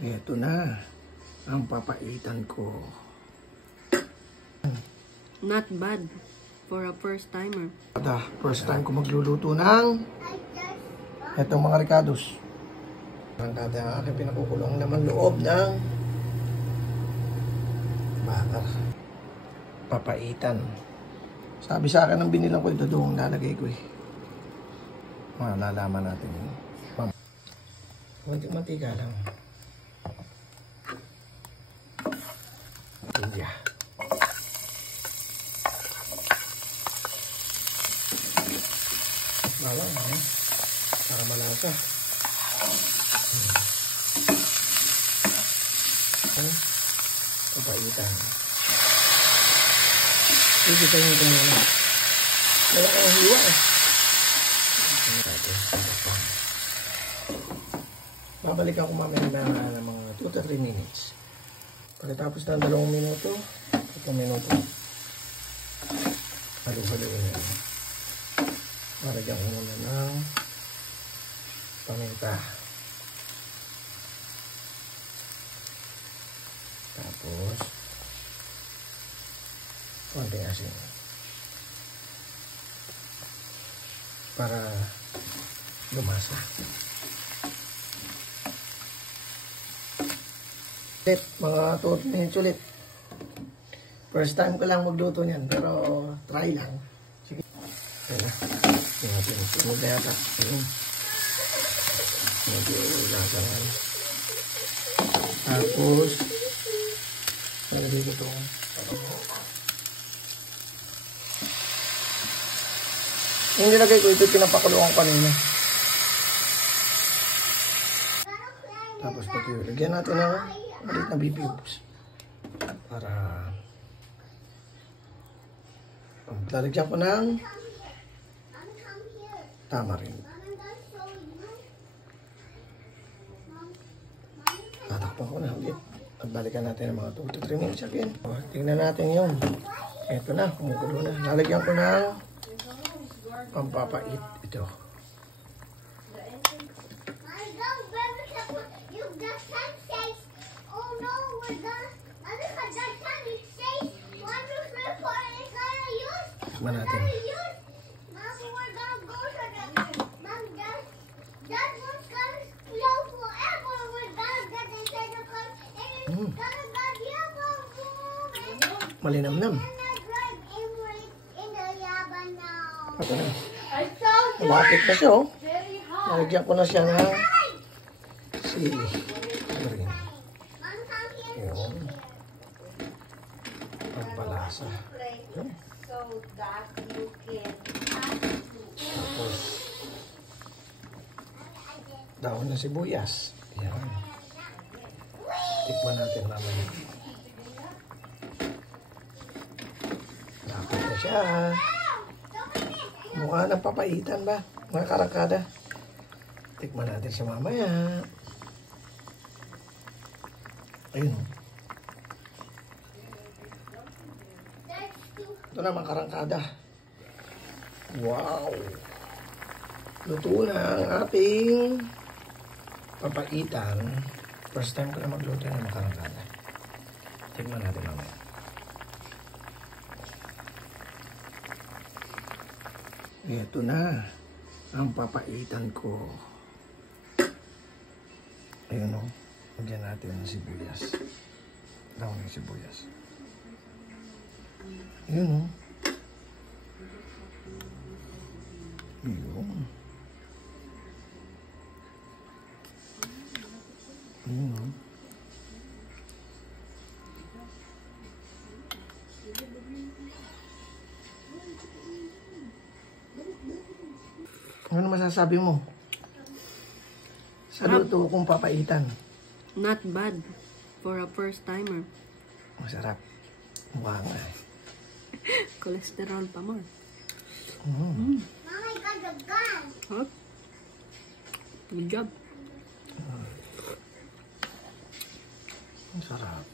Ito na ang papaitan ko. Not bad for a first timer. First time ko magluluto ng itong mga ricados. Ang kada aking pinakukulong naman loob ng bakar. Papaitan. Sabi sa akin ng binilang ko ito doon lalagay ko eh. Malalaman natin yun. Mantika lang. India. Malang eh. Para malasa. Papaitan. Kita nyo ito muna. Wala kang hiwa eh. Babalikan ko mamaya ng mga 2 to 3 minutes. Pagkatapos ng 2 minuto, 3 minuto, halo-haloin yan. Maragyan ko muna ng paminta. Tapos, konting asin. Para lumasa. Mga 2 minutes ulit. First time ko lang magluto niyan, pero try lang. Sige. Ayan na. Sunod na yata. Medyo lasa nga. Tapos, nalagay ko ito. Yung nilagay ko, ito pinapakulungan kanina. Tapos pati lagyan natin ng maliit na baby cubes para lalagyan ko ng tamarind. Tatakpan ko na ulit at balikan natin ng mga 2 to 3 minutes again. Tingnan natin yun. Eto na, kumukulo na. Lalagyan ko ng pampapait ito. Tikman natin. Malinamnam. Ito na. Malapit na siya, oh. Nalagyan ko na siya ng sili. Yun. Pampalasa. Tapos, dahon na sibuyas. Yan. Tikman natin mamaya. Lapit na siya. Mukha ng papaitan ba? Mga karakada. Tikman natin siya mamaya. Ayun. Ito naman karangkada. Wow! Luto na ang ating papaitan. First time ko na magluto ng karangkada. Tignan natin mamaya. Ito na ang papaitan ko. Ayun o. Lagyan natin ng sibuyas. Dahon ng sibuyas. Ayun o. Ayun. Ayun o. Ano masasabi mo sa luto kong papaitan? Not bad for a first timer. Masarap. Mukha nga eh. Cholesterol pa mo. Mama, I got the gun. Huh? Good job. Masarap.